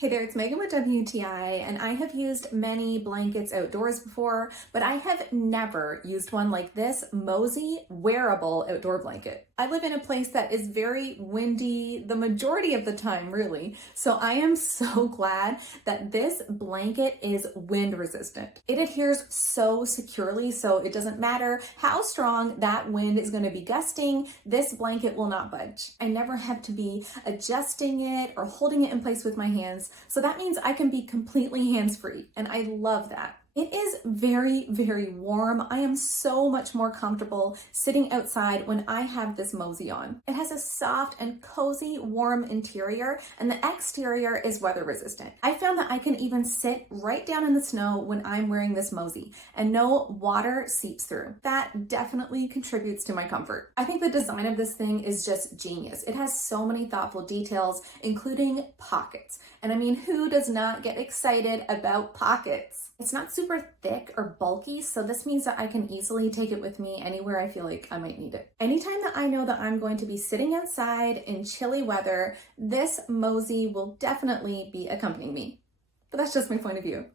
Hey there, it's Megan with WTI, and I have used many blankets outdoors before, but I have never used one like this Mozy Wearable outdoor blanket. I live in a place that is very windy the majority of the time, really, so I am so glad that this blanket is wind resistant. It adheres so securely, so it doesn't matter how strong that wind is going to be gusting, this blanket will not budge. I never have to be adjusting it or holding it in place with my hands. So that means I can be completely hands-free, and I love that. It is very, very warm. I am so much more comfortable sitting outside when I have this Mozy on. It has a soft and cozy, warm interior, and the exterior is weather resistant. I found that I can even sit right down in the snow when I'm wearing this Mozy, and no water seeps through. That definitely contributes to my comfort. I think the design of this thing is just genius. It has so many thoughtful details, including pockets. And I mean, who does not get excited about pockets? It's not super thick or bulky, so this means that I can easily take it with me anywhere I feel like I might need it. Anytime that I know that I'm going to be sitting outside in chilly weather, this Mozy will definitely be accompanying me. But that's just my point of view.